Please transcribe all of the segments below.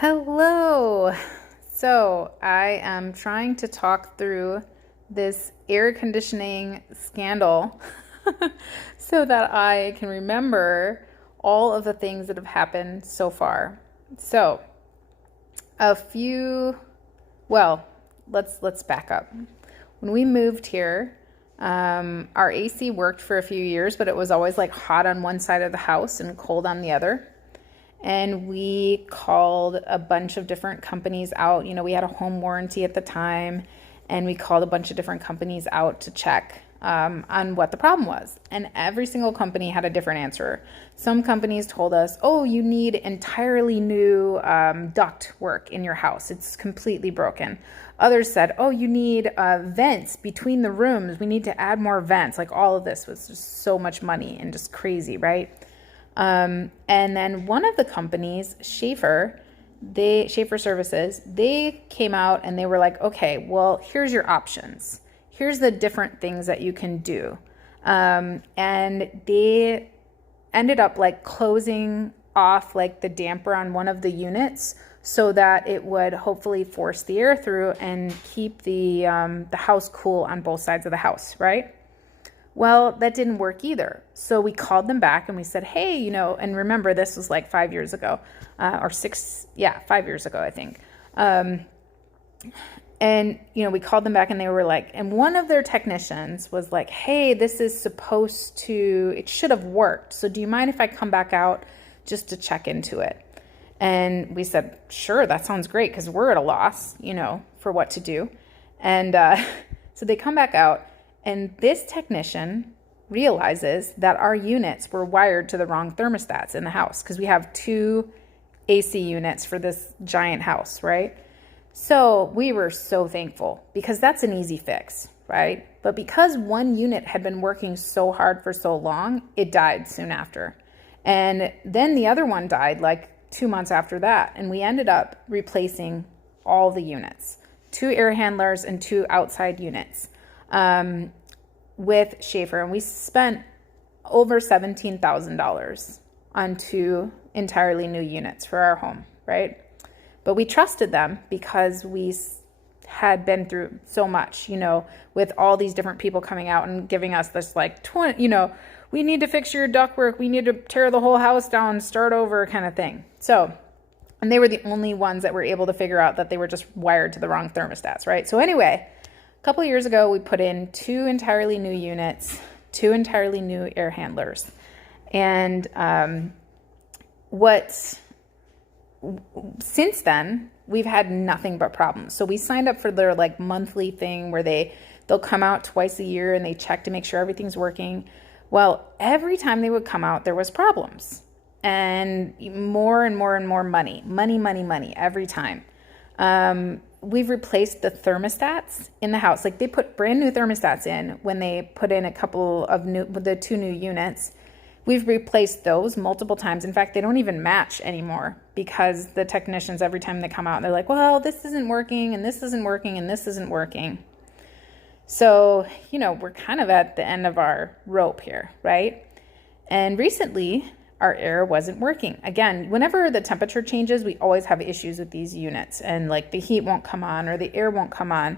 Hello. So I am trying to talk through this air conditioning scandal so that I can remember all of the things that have happened so far. So a few, well, let's back up. When we moved here, our AC worked for a few years, but it was always like hot on one side of the house and cold on the other. And we called a bunch of different companies out. You know, we had a home warranty at the time, and we called a bunch of different companies out to check on what the problem was. And every single company had a different answer. Some companies told us, oh, you need entirely new duct work in your house. It's completely broken. Others said, oh, you need vents between the rooms. We need to add more vents. Like all of this was just so much money and just crazy, right? And then one of the companies, Shafer Services, they came out and they were like, okay, well, here's your options. Here's the different things that you can do. And they ended up like closing off like the damper on one of the units so that it would hopefully force the air through and keep the house cool on both sides of the house, right? Well, that didn't work either. So we called them back and we said, hey, you know, and remember this was like 5 years ago, or 5 years ago, I think. And, you know, we called them back and they were like, and one of their technicians was like, hey, this is supposed to, it should have worked. So do you mind if I come back out just to check into it? And we said, sure, that sounds great, because we're at a loss, you know, for what to do. And so they come back out. And this technician realizes that our units were wired to the wrong thermostats in the house, because we have 2 AC units for this giant house, right? So we were so thankful, because that's an easy fix, right? But because one unit had been working so hard for so long, it died soon after. And then the other one died like 2 months after that. And we ended up replacing all the units, 2 air handlers and 2 outside units. With Shafer, and we spent over $17,000 on 2 entirely new units for our home, right? But we trusted them because we had been through so much, you know, with all these different people coming out and giving us this like 20, you know, we need to fix your ductwork, we need to tear the whole house down, start over kind of thing. So, and they were the only ones that were able to figure out that they were just wired to the wrong thermostats, right? So anyway, a couple of years ago, we put in 2 entirely new units, 2 entirely new air handlers. And since then, we've had nothing but problems. So we signed up for their like monthly thing where they'll come out twice a year and they check to make sure everything's working. Well, every time they would come out, there was problems. And more and more and more money every time. We've replaced the thermostats in the house. Like they put brand new thermostats in when they put in a couple of the 2 new units. We've replaced those multiple times. In fact, they don't even match anymore, because the technicians, every time they come out, they're like, well, this isn't working and this isn't working and this isn't working. So, you know, we're kind of at the end of our rope here, right? And recently, our air wasn't working. Again, whenever the temperature changes, we always have issues with these units, and like the heat won't come on or the air won't come on.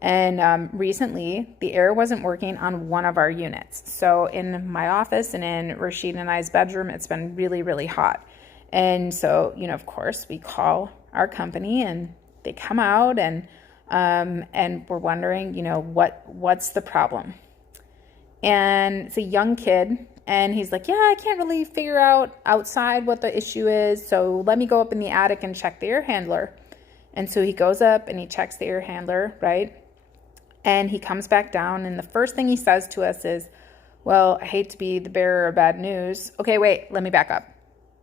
And recently, the air wasn't working on one of our units. So in my office and in Rashid and I's bedroom, it's been really, really hot. And so, you know, of course, we call our company and they come out and we're wondering, you know, what's the problem? And it's a young kid. And he's like, yeah, I can't really figure out outside what the issue is. So let me go up in the attic and check the air handler. And so he goes up and he checks the air handler, right? And he comes back down. And the first thing he says to us is, well, I hate to be the bearer of bad news. Okay, wait, let me back up.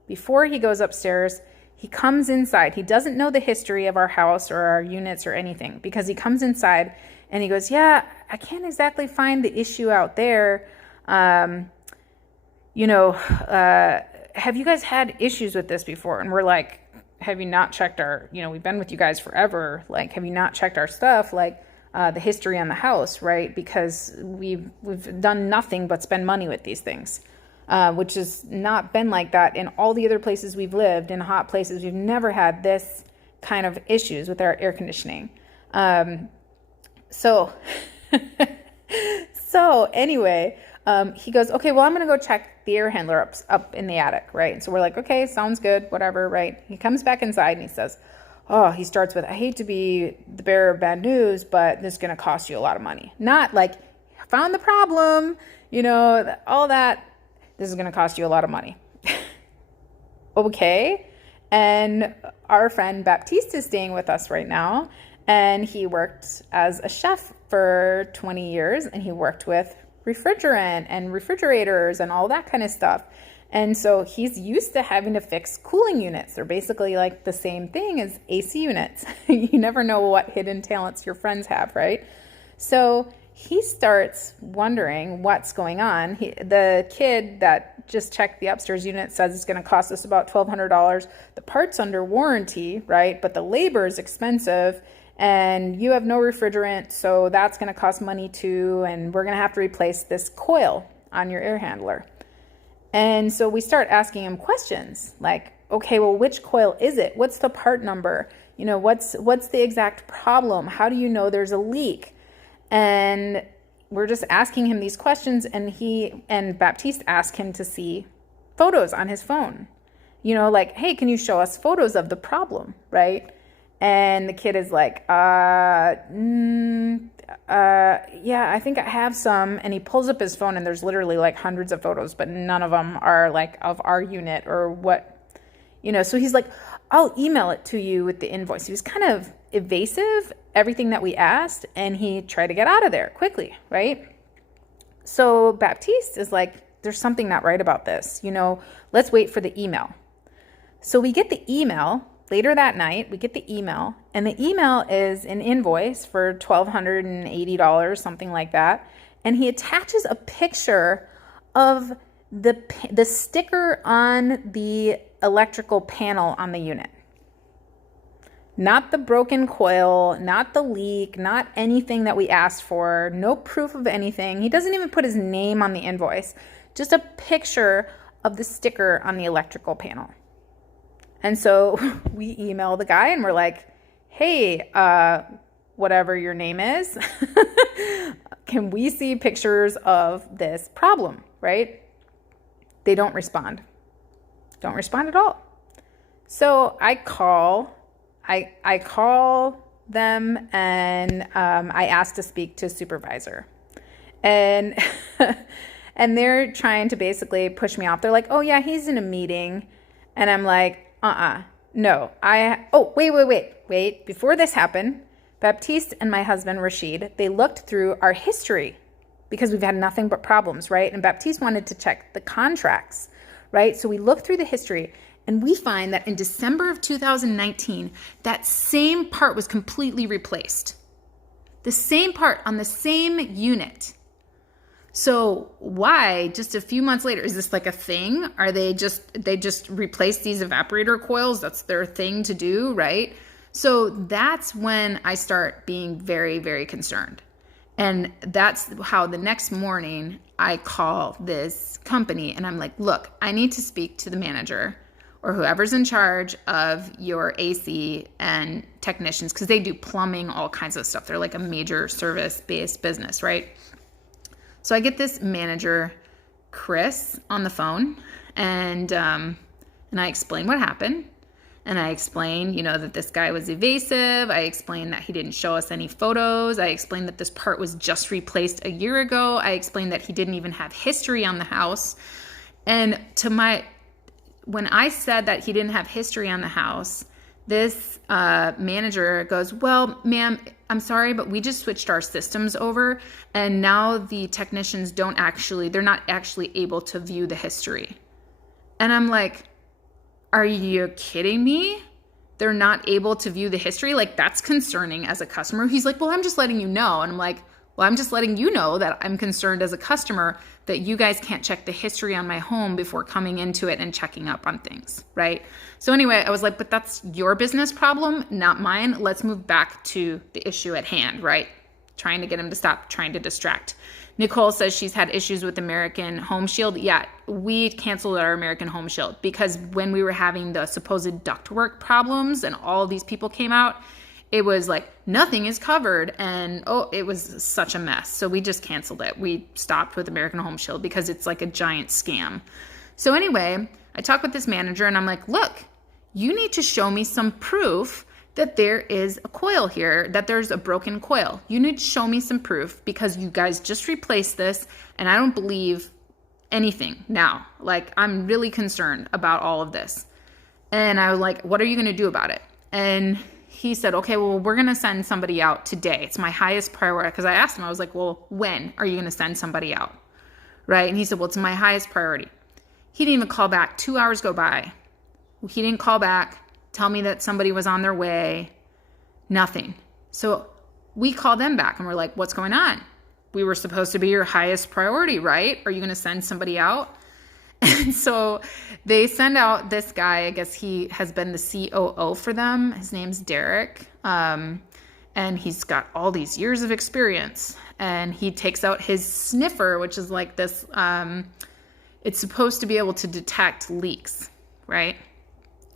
Before he goes upstairs, he comes inside. He doesn't know the history of our house or our units or anything, because he comes inside and he goes, yeah, I can't exactly find the issue out there. You know, have you guys had issues with this before? And we're like, have you not checked our, you know, we've been with you guys forever. Like, have you not checked our stuff? Like the history on the house, right? Because we've done nothing but spend money with these things. which has not been like that in all the other places we've lived. In hot places, we've never had this kind of issues with our air conditioning. So anyway, he goes, okay, well, I'm going to go check the air handler up in the attic, right? And so we're like, okay, sounds good, whatever, right? He comes back inside and he says, he starts with, I hate to be the bearer of bad news, but this is going to cost you a lot of money. Not like, found the problem, all that. This is going to cost you a lot of money. Okay. And our friend Baptiste is staying with us right now. And he worked as a chef for 20 years. And he worked with refrigerant and refrigerators and all that kind of stuff. And so he's used to having to fix cooling units. They're basically like the same thing as AC units. You never know what hidden talents your friends have, right? So he starts wondering what's going on. The kid that just checked the upstairs unit says it's going to cost us about $1,200. The part's under warranty, right? But the labor is expensive and you have no refrigerant, so that's going to cost money too. And we're going to have to replace this coil on your air handler. And so we start asking him questions like, okay, well, which coil is it? What's the part number? What's the exact problem? How do you know there's a leak? And we're just asking him these questions, and Baptiste asked him to see photos on his phone. Like, hey, can you show us photos of the problem, right? And the kid is like, yeah, I think I have some. And he pulls up his phone and there's literally like hundreds of photos, but none of them are like of our unit or what, so he's like, I'll email it to you with the invoice. He was kind of evasive, everything that we asked, and he tried to get out of there quickly, right? So Baptiste is like, there's something not right about this. Let's wait for the email. So we get the email. Later that night, we get the email, and the email is an invoice for $1,280, something like that. And he attaches a picture of the sticker on the electrical panel on the unit. Not the broken coil, not the leak, not anything that we asked for, no proof of anything. He doesn't even put his name on the invoice, just a picture of the sticker on the electrical panel. And so we email the guy and we're like, hey, whatever your name is, can we see pictures of this problem, right? They don't respond. Don't respond at all. So I call them and I ask to speak to a supervisor. And and they're trying to basically push me off. They're like, oh yeah, he's in a meeting. And I'm like, no, wait. Before this happened, Baptiste and my husband, Rashid, they looked through our history because we've had nothing but problems, right? And Baptiste wanted to check the contracts, right? So we looked through the history and we find that in December of 2019, that same part was completely replaced. The same part on the same unit. So why, just a few months later, is this like a thing? They just replaced these evaporator coils? That's their thing to do, right? So that's when I start being very, very concerned. And that's how the next morning I call this company and I'm like, look, I need to speak to the manager or whoever's in charge of your AC and technicians, because they do plumbing, all kinds of stuff. They're like a major service-based business, right? So I get this manager, Chris, on the phone, and I explain what happened. And I explain, that this guy was evasive. I explained that he didn't show us any photos. I explained that this part was just replaced a year ago. I explained that he didn't even have history on the house. And when I said that he didn't have history on the house, this manager goes, well, ma'am, I'm sorry, but we just switched our systems over and now the technicians they're not actually able to view the history. And I'm like, are you kidding me? They're not able to view the history? Like, that's concerning as a customer. He's like, well, I'm just letting you know. And I'm like, well, I'm just letting you know that I'm concerned as a customer that you guys can't check the history on my home before coming into it and checking up on things, right? So anyway, I was like, but that's your business problem, not mine. Let's move back to the issue at hand, right? Trying to get him to stop trying to distract. Nicole says she's had issues with American Home Shield. Yeah, we canceled our American Home Shield because when we were having the supposed ductwork problems and all of these people came out, it was like nothing is covered, and it was such a mess. So we just canceled it. We stopped with American Home Shield because it's like a giant scam. So anyway, I talked with this manager and I'm like, look, you need to show me some proof that there is a coil here, that there's a broken coil. You need to show me some proof because you guys just replaced this and I don't believe anything now. Like, I'm really concerned about all of this. And I was like, what are you going to do about it? And he said, okay, well, we're going to send somebody out today. It's my highest priority. Because I asked him, I was like, well, when are you going to send somebody out? Right? And he said, well, it's my highest priority. He didn't even call back. 2 hours go by. He didn't call back, tell me that somebody was on their way, nothing. So we called them back and we're like, what's going on? We were supposed to be your highest priority, right? Are you going to send somebody out? And so they send out this guy. I guess he has been the COO for them. His name's Derek. And he's got all these years of experience. And he takes out his sniffer, which is like this, it's supposed to be able to detect leaks, right?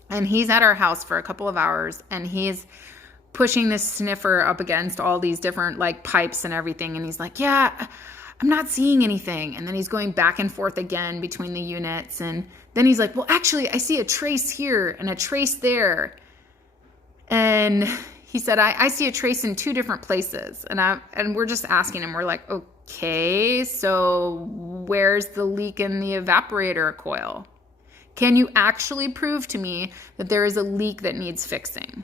And he's at our house for a couple of hours and he's pushing this sniffer up against all these different like pipes and everything. And he's like, yeah, I'm not seeing anything. And then he's going back and forth again between the units. And then he's like, well, actually, I see a trace here and a trace there. And he said, I see a trace in 2 different places. And we're just asking him, we're like, okay, so where's the leak in the evaporator coil? Can you actually prove to me that there is a leak that needs fixing?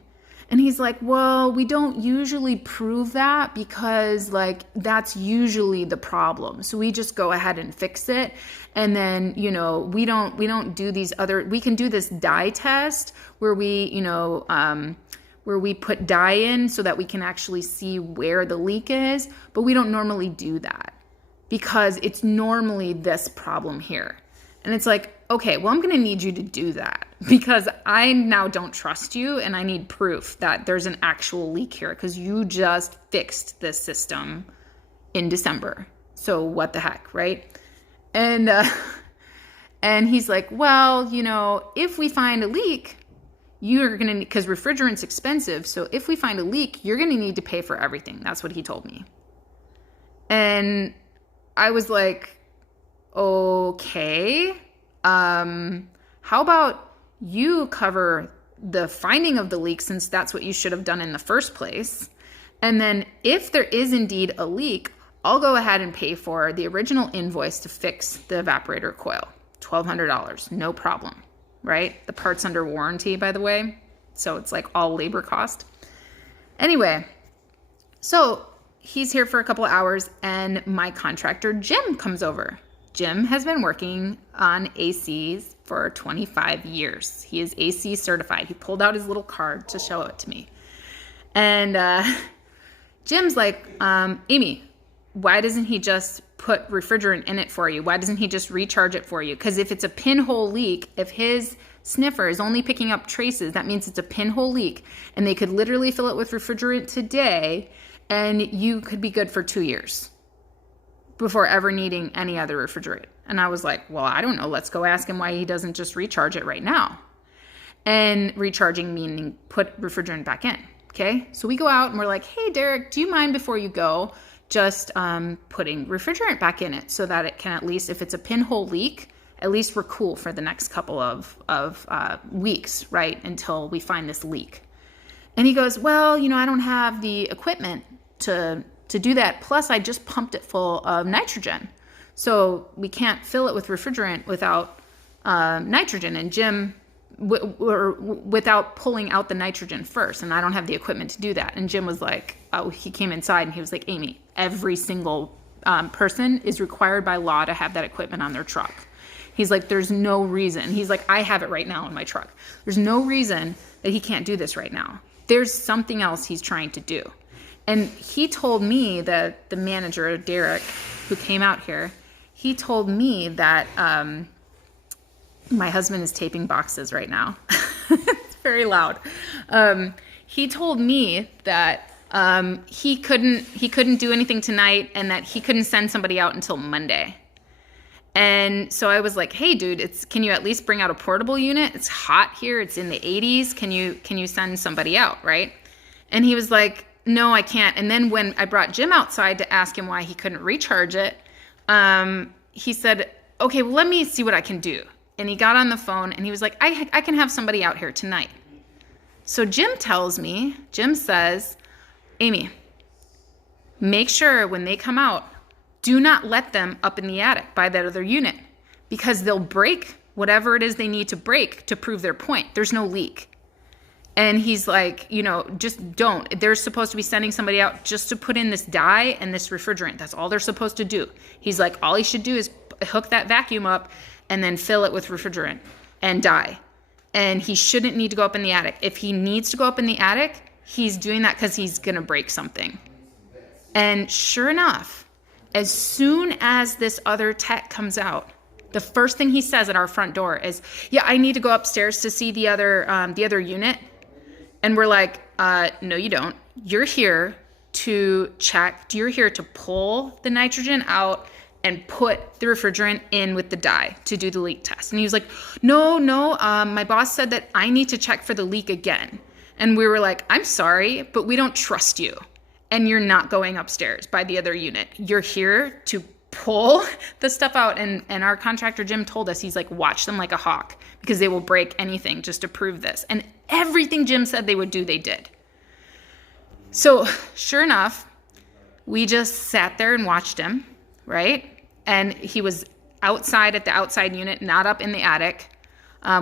And he's like, well, we don't usually prove that because like that's usually the problem. So we just go ahead and fix it. And then, you know, we don't do these other, we can do this dye test where we, you know, where we put dye in so that we can actually see where the leak is. But we don't normally do that because it's normally this problem here. And it's like, okay, well, I'm going to need you to do that because I now don't trust you and I need proof that there's an actual leak here because you just fixed this system in December. So what the heck, right? And he's like, well, you know, if we find a leak, you're going to, because refrigerant's expensive. So if we find a leak, you're going to need to pay for everything. That's what he told me. And I was like, okay, how about you cover the finding of the leak since that's what you should have done in the first place. And then if there is indeed a leak, I'll go ahead and pay for the original invoice to fix the evaporator coil, $1,200, no problem, right? The part's under warranty, by the way. So it's like all labor cost. Anyway, so he's here for a couple of hours and my contractor, Jim, comes over. Jim has been working on ACs for 25 years. He is AC certified. He pulled out his little card to show it to me. And Jim's like, Amy, why doesn't he just put refrigerant in it for you? Why doesn't he just recharge it for you? Because if it's a pinhole leak, if his sniffer is only picking up traces, that means it's a pinhole leak. And they could literally fill it with refrigerant today and you could be good for 2 years before ever needing any other refrigerant. And I was like, well, I don't know. Let's go ask him why he doesn't just recharge it right now. And recharging meaning put refrigerant back in. Okay. So we go out and we're like, hey, Derek, do you mind before you go just putting refrigerant back in it so that it can at least, if it's a pinhole leak, at least we're cool for the next couple of weeks, right? Until we find this leak. And he goes, well, you know, I don't have the equipment to do that. Plus, I just pumped it full of nitrogen. So we can't fill it with refrigerant without nitrogen. And Jim, without pulling out the nitrogen first. And I don't have the equipment to do that. And Jim was like, oh, he came inside and he was like, Amy, every single person is required by law to have that equipment on their truck. He's like, there's no reason. He's like, I have it right now in my truck. There's no reason that he can't do this right now. There's something else he's trying to do. And he told me that the manager, Derek, who came out here, he told me that my husband is taping boxes right now. It's very loud. He told me that He couldn't do anything tonight, and that he couldn't send somebody out until Monday. And so I was like, hey dude, can you at least bring out a portable unit? It's hot here. It's in the 80s. Can you send somebody out, right? And he was like, no, I can't. And then when I brought Jim outside to ask him why he couldn't recharge it, he said, okay, well, let me see what I can do. And he got on the phone and he was like, I can have somebody out here tonight. So Jim says, Amy, make sure when they come out, do not let them up in the attic by that other unit, because they'll break whatever it is they need to break to prove their point. There's no leak. And he's like, just don't. They're supposed to be sending somebody out just to put in this dye and this refrigerant. That's all they're supposed to do. He's like, all he should do is hook that vacuum up and then fill it with refrigerant and dye. And he shouldn't need to go up in the attic. If he needs to go up in the attic, he's doing that because he's going to break something. And sure enough, as soon as this other tech comes out, the first thing he says at our front door is, yeah, I need to go upstairs to see the other unit. And we're like, no, you don't. You're here to check. You're here to pull the nitrogen out and put the refrigerant in with the dye to do the leak test. And he was like, no, my boss said that I need to check for the leak again. And we were like, I'm sorry, but we don't trust you. And you're not going upstairs by the other unit. You're here to pull the stuff out. And our contractor, Jim, told us, he's like, watch them like a hawk, because they will break anything just to prove this. And everything Jim said they would do, they did. So sure enough, we just sat there and watched him, right? And he was outside at the outside unit, not up in the attic.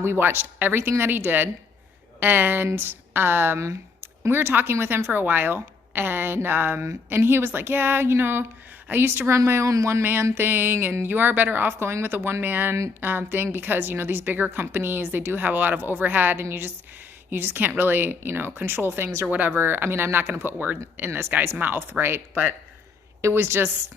We watched everything that he did. And we were talking with him for a while. And he was like, yeah, I used to run my own one-man thing, and you are better off going with a one-man thing, because, these bigger companies, they do have a lot of overhead, and you just can't really, control things or whatever. I mean, I'm not going to put word in this guy's mouth, right? But it was just,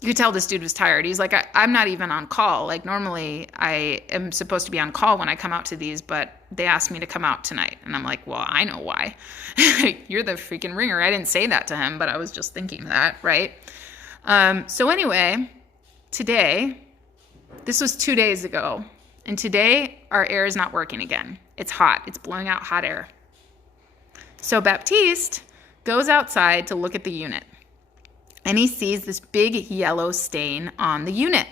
you could tell this dude was tired. He's like, I'm not even on call. Like, normally I am supposed to be on call when I come out to these, but they asked me to come out tonight. And I'm like, well, I know why. You're the freaking ringer. I didn't say that to him, but I was just thinking that, right? So anyway, today, this was 2 days ago, and today our air is not working again. It's hot. It's blowing out hot air. So Baptiste goes outside to look at the unit, and he sees this big yellow stain on the unit.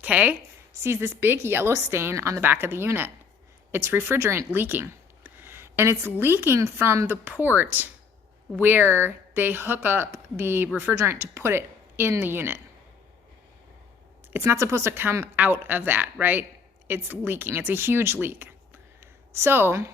Okay? Sees this big yellow stain on the back of the unit. It's refrigerant leaking. And it's leaking from the port where they hook up the refrigerant to put it in the unit. It's not supposed to come out of that, right? It's leaking. It's a huge leak. So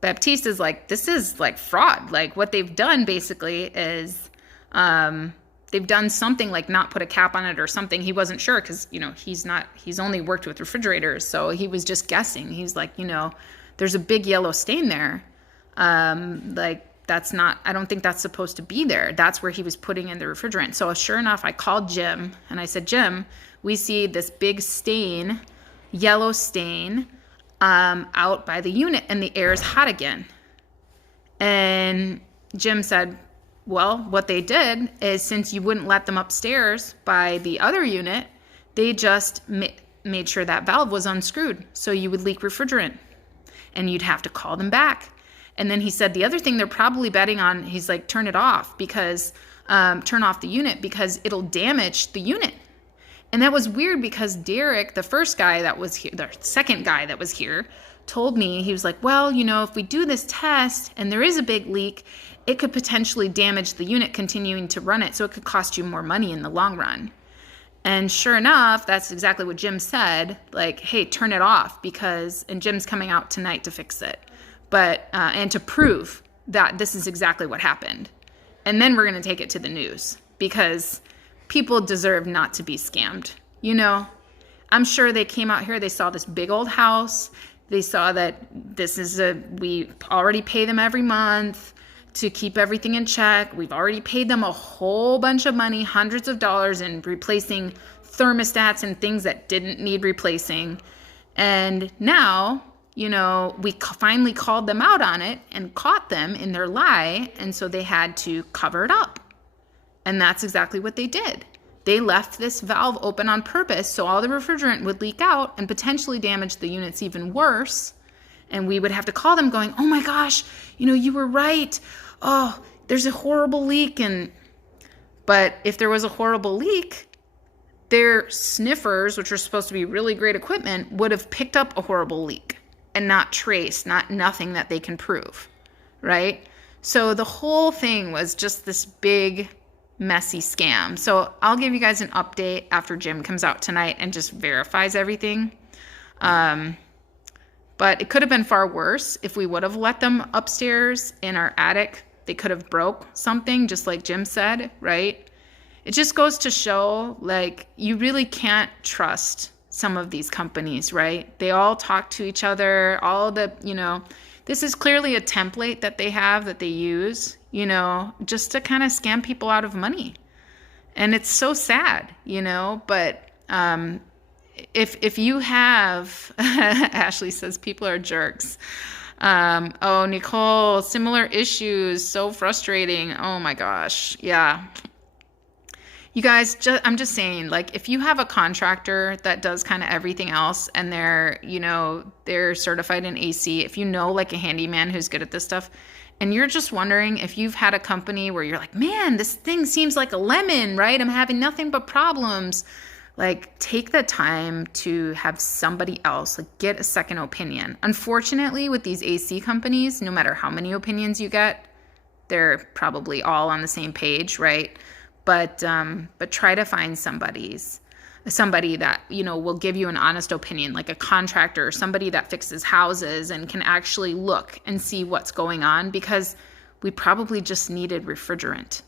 Baptiste is like, this is like fraud. Like, what they've done basically is they've done something like not put a cap on it or something. He wasn't sure because, he's only worked with refrigerators. So he was just guessing. He's like, there's a big yellow stain there. That's not, I don't think that's supposed to be there. That's where he was putting in the refrigerant. So sure enough, I called Jim and I said, Jim, we see this big stain, yellow stain, out by the unit, and the air is hot again. And Jim said, well, what they did is, since you wouldn't let them upstairs by the other unit, they just made sure that valve was unscrewed. So you would leak refrigerant and you'd have to call them back. And then he said the other thing they're probably betting on, he's like, turn it off, because turn off the unit, because it'll damage the unit. And that was weird, because Derek, the first guy that was here, the second guy that was here, told me, he was like, well, if we do this test and there is a big leak, it could potentially damage the unit continuing to run it. So it could cost you more money in the long run. And sure enough, that's exactly what Jim said. Like, hey, turn it off, and Jim's coming out tonight to fix it. But, and to prove that this is exactly what happened. And then we're going to take it to the news, because people deserve not to be scammed. I'm sure they came out here, they saw this big old house. They saw that we already pay them every month to keep everything in check. We've already paid them a whole bunch of money, hundreds of dollars, in replacing thermostats and things that didn't need replacing. And now you know, we finally called them out on it and caught them in their lie. And so they had to cover it up. And that's exactly what they did. They left this valve open on purpose so all the refrigerant would leak out and potentially damage the units even worse. And we would have to call them going, oh my gosh, you know, you were right. Oh, there's a horrible leak. But if there was a horrible leak, their sniffers, which are supposed to be really great equipment, would have picked up a horrible leak and not traced, nothing that they can prove, right? So the whole thing was just this big, messy scam. So I'll give you guys an update after Jim comes out tonight and just verifies everything. But it could have been far worse if we would have let them upstairs in our attic. They could have broke something, just like Jim said, right? It just goes to show, like, you really can't trust some of these companies, right? They all talk to each other, all the, you know, this is clearly a template that they have that they use, you know, just to kind of scam people out of money. And it's so sad, you know, but if you have, Ashley says people are jerks. Oh, Nicole, similar issues, so frustrating. Oh my gosh. Yeah. You guys, I'm just saying, like, if you have a contractor that does kind of everything else and they're, you know, they're certified in AC, if you know, like, a handyman who's good at this stuff, and you're just wondering if you've had a company where you're like, man, this thing seems like a lemon, right? I'm having nothing but problems. Like, take the time to have somebody else, like, get a second opinion. Unfortunately, with these AC companies, no matter how many opinions you get, they're probably all on the same page, right? But try to find somebody that, you know, will give you an honest opinion, like a contractor, somebody that fixes houses and can actually look and see what's going on, because we probably just needed refrigerant.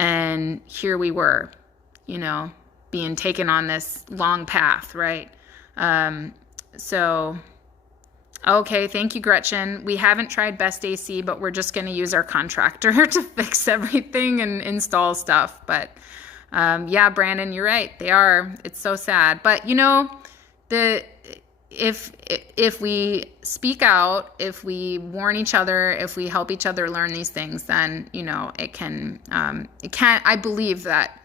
And here we were, you know, being taken on this long path, right? So, okay, thank you, Gretchen. We haven't tried Best AC, but we're just going to use our contractor to fix everything and install stuff. But yeah, Brandon, you're right. They are. It's so sad. But, you know, if we speak out, if we warn each other, if we help each other learn these things, then, you know, it can, I believe that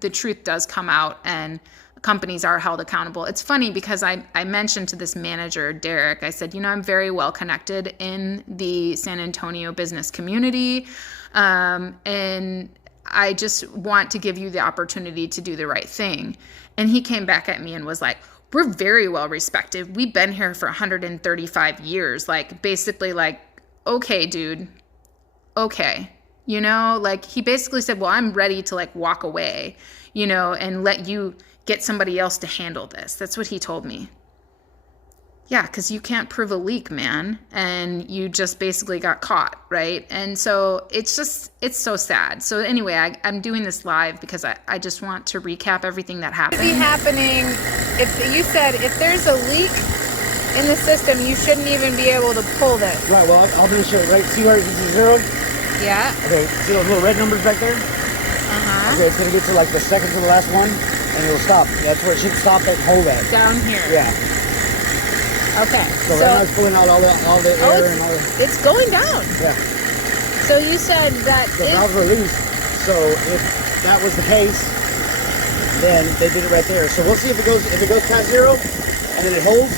the truth does come out and companies are held accountable. It's funny because I mentioned to this manager, Derek, I said, you know, I'm very well connected in the San Antonio business community. And I just want to give you the opportunity to do the right thing. And he came back at me and was like, we're very well respected. We've been here for 135 years. Like, basically, like, okay, dude, okay. You know, like, he basically said, well, I'm ready to, like, walk away, you know, and let you get somebody else to handle this. That's what he told me. Yeah, because you can't prove a leak, man. And you just basically got caught, right? And so it's so sad. So anyway, I'm doing this live because I just want to recap everything that happened. Be happening, if you said if there's a leak in the system, you shouldn't even be able to pull this. Right, well, I'll do show you, right? See where this is 0? Yeah. Okay, see those little red numbers back there? Uh-huh. Okay, it's going to get to like the second to the last one, and it'll stop. That's where it should stop and hold at. Down here. Yeah. Okay. So right now it's pulling out all the air and all the... It's going down. Yeah. So you said that the valves were loose, so if that was the case, then they did it right there. So we'll see if it goes past 0, and then it holds.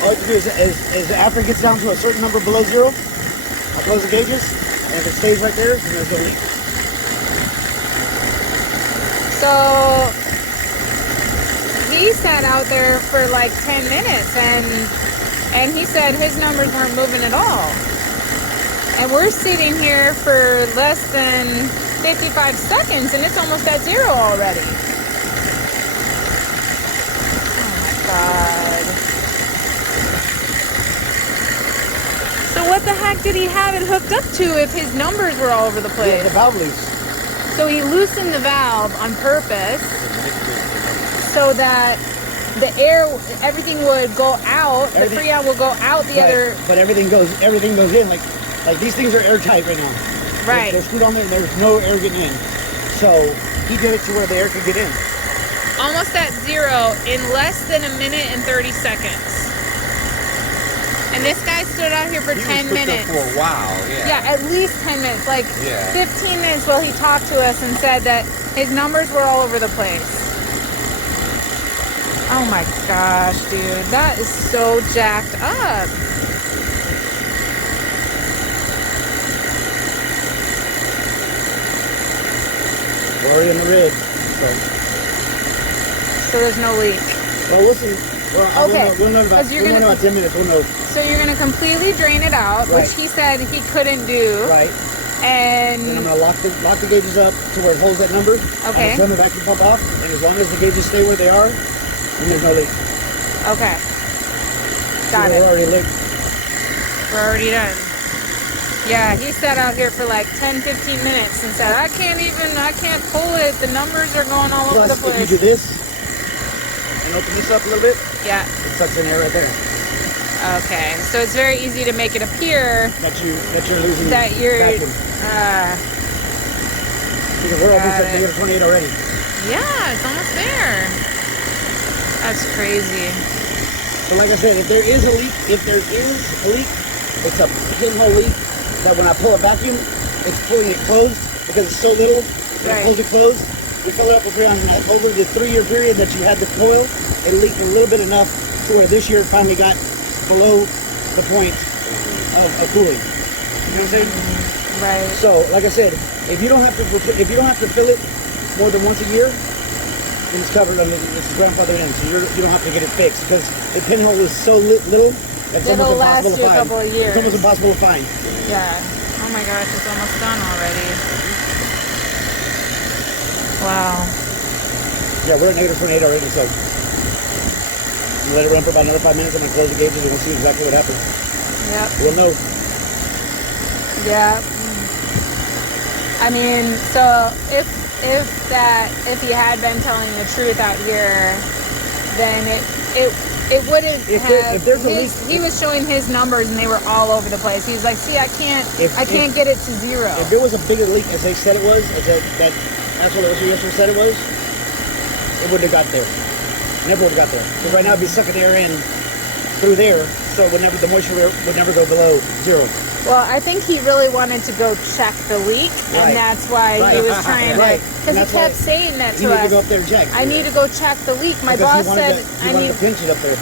All you have to do is after it gets down to a certain number below 0, I'll close the gauges, and if it stays right there, then there's no leak. So he sat out there for like 10 minutes and he said his numbers weren't moving at all. And we're sitting here for less than 55 seconds and it's almost at 0 already. Oh my God. So what the heck did he have it hooked up to if his numbers were all over the place? Yeah, the valve loose. So he loosened the valve on purpose so that the air, everything would go out, the freon will go out the other. But everything goes in. Like these things are airtight right now. Right. They're screwed on there and there's no air getting in. So he did it to where the air could get in. Almost at 0 in less than a minute and 30 seconds. And this guy stood out here for He 10 was put there minutes. for a while, Yeah, at least 10 minutes, like Yeah. 15 minutes while he talked to us and said that his numbers were all over the place. Oh my gosh, dude, that is so jacked up. We're already in the rig. So there's no leak. Well, listen. Okay, We'll know about, 'cause you're we'll know gonna- about 10 minutes. We'll know. So you're gonna completely drain it out, Right. which he said he couldn't do. Right. And Then I'm going to lock the gauges up to where it holds that number. Okay. I'm going to turn the vacuum pump off. And as long as the gauges stay where they are, then there's no leak. okay, got We're it. already leaked. We're already done. Yeah, he sat out here for like 10-15 minutes and said, I can't pull it. The numbers are going all over the Plus, if you place. do this and open this up a little bit, Yeah. it sucks in air right there. Okay. So it's very easy to make it appear That you're losing that you're. vacuum. Because we're almost got at it. negative 28 already. Yeah, it's almost there. That's crazy. So like I said, if there is a leak, it's a pinhole leak that when I pull a vacuum, it's pulling it closed because it's so little. When Right. it pulls it closed, we fill it up with freon. And over the 3-year period that you had the coil, it leaked a little bit enough to where this year it finally got below the point of cooling. You know what I'm saying? Right. So, like I said, if you don't have to fill it more than once a year, then it's covered under it's grandfathered in, so you don't have to get it fixed because the pinhole is so little that it's It'll almost last impossible to you a find. couple of years. It's almost impossible to find. Yeah. Oh my gosh, it's almost done already. Wow. Yeah, we're at negative 28 already, so you let it run for about another 5 minutes. I'm gonna close the gauges and we'll see exactly what happens. Yep. We'll know. Yeah. I mean, so if he had been telling the truth out here, then it wouldn't If there's a leak, he was showing his numbers and they were all over the place. He was like, see, I can't get it to zero. if there was a bigger leak as they said it was, that's what the yesterday said it was, it wouldn't have got there. Never would have got there. Because right now it'd be sucking air in through there, so it would never, the moisture would never go below zero. Well, I think he really wanted to go check the leak, Right. and that's why he was trying Right. to. And Because he that's why kept saying that He to needed to us. go up there and check. I need to go check the leak. My Because boss he wanted said to, he wanted to pinch it up there.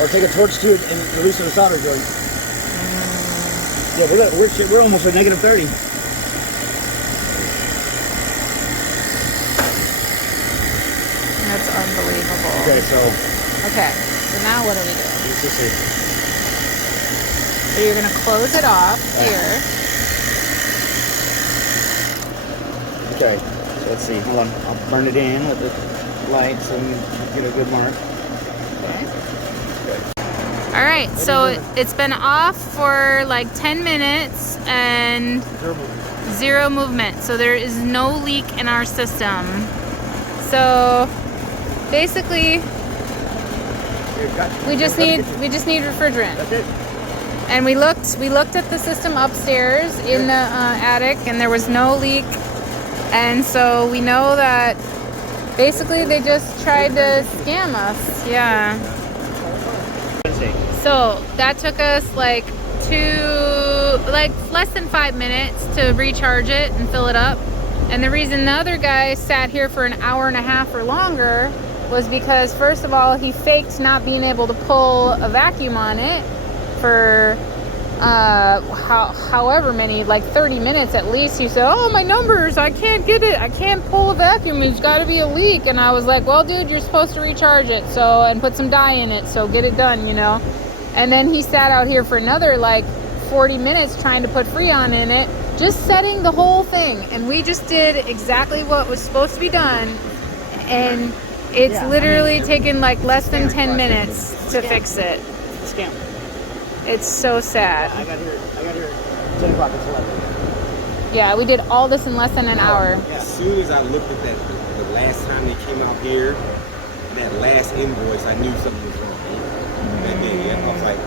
Or take a torch to it and loosen the solder joint. Yeah, we're almost at negative 30. That's unbelievable. Okay, so Okay, so now what are we doing? let's just see. So you're gonna close it off Right. here. Okay, so let's see. Hold on. I'll burn it in with the light so we get a good mark. Okay. Okay. All right, so it's been off for like 10 minutes and zero movement. So there is no leak in our system. So basically, we just need refrigerant. That's it. And we looked at the system upstairs in the attic, and there was no leak. And so we know that basically they just tried to scam us. Yeah. So that took us like less than 5 minutes to recharge it and fill it up. And the reason the other guy sat here for an hour and a half or longer was because, first of all, he faked not being able to pull a vacuum on it for however many, like 30 minutes at least. He said, oh, my numbers, I can't get it, I can't pull a vacuum, there's got to be a leak. And I was like, well, dude, you're supposed to recharge it and put some dye in it, so get it done, you know. And then he sat out here for another like 40 minutes trying to put freon in it, just setting the whole thing. And we just did exactly what was supposed to be done, and it's literally taken like less than 10 minutes to fix it. It's a scam. It's so sad. I got here 10 o'clock. It's 11. Yeah, we did all this in less than an hour. As soon as I looked at that, the last time they came out here, that last invoice, I knew something was wrong. And then I was like,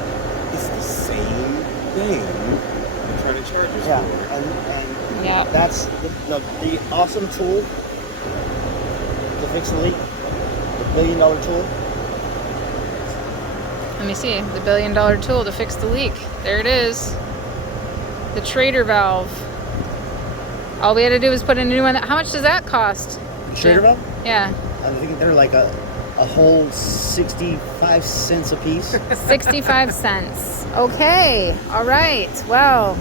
it's the same thing they're trying to charge us for. And Yeah. that's the awesome tool to fix the leak. The $1 billion tool. Let me see. The $1 billion tool to fix the leak. There it is. The traitor valve. All we had to do was put in a new one. How much does that cost? Traitor valve? Yeah. I think they're like a whole 65 cents a piece. 65 cents. Okay. All right. Well,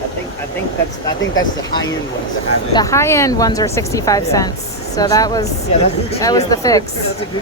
I think that's the high end ones. the high end ones are 65 cents. So that was the fix. That's a good